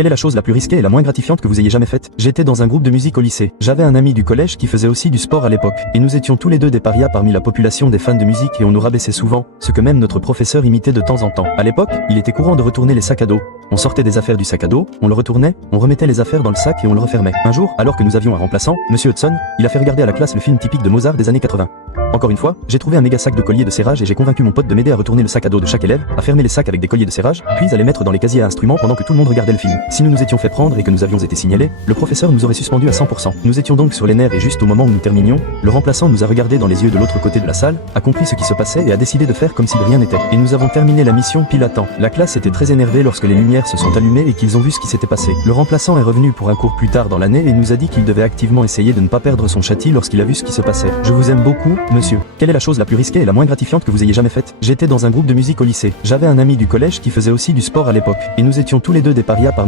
Quelle est la chose la plus risquée et la moins gratifiante que vous ayez jamais faite? J'étais dans un groupe de musique au lycée. J'avais un ami du collège qui faisait aussi du sport à l'époque. Et nous étions tous les deux des parias parmi la population des fans de musique et on nous rabaissait souvent, ce que même notre professeur imitait de temps en temps. À l'époque, il était courant de retourner les sacs à dos. On sortait des affaires du sac à dos, on le retournait, on remettait les affaires dans le sac et on le refermait. Un jour, alors que nous avions un remplaçant, Monsieur Hudson, il a fait regarder à la classe le film typique de Mozart des années 80. Encore une fois, j'ai trouvé un méga sac de colliers de serrage et j'ai convaincu mon pote de m'aider à retourner le sac à dos de chaque élève, à fermer les sacs avec des colliers de serrage, puis à les mettre dans les casiers à instruments pendant que tout le monde regardait le film. Si nous nous étions fait prendre et que nous avions été signalés, le professeur nous aurait suspendus à 100%. Nous étions donc sur les nerfs et juste au moment où nous terminions, le remplaçant nous a regardé dans les yeux de l'autre côté de la salle, a compris ce qui se passait et a décidé de faire comme si de rien n'était. Et nous avons terminé la mission pile à temps. La classe était très énervée lorsque les lumières se sont allumées et qu'ils ont vu ce qui s'était passé. Le remplaçant est revenu pour un cours plus tard dans l'année et nous a dit qu'il devait activement essayer de ne pas perdre son châti lorsqu'il a vu ce qui se passait. Je vous aime beaucoup, monsieur. Quelle est la chose la plus risquée et la moins gratifiante que vous ayez jamais faite? J'étais dans un groupe de musique au lycée. J'avais un ami du collège qui faisait aussi du sport à l'époque. Et nous étions tous les deux des parias parmi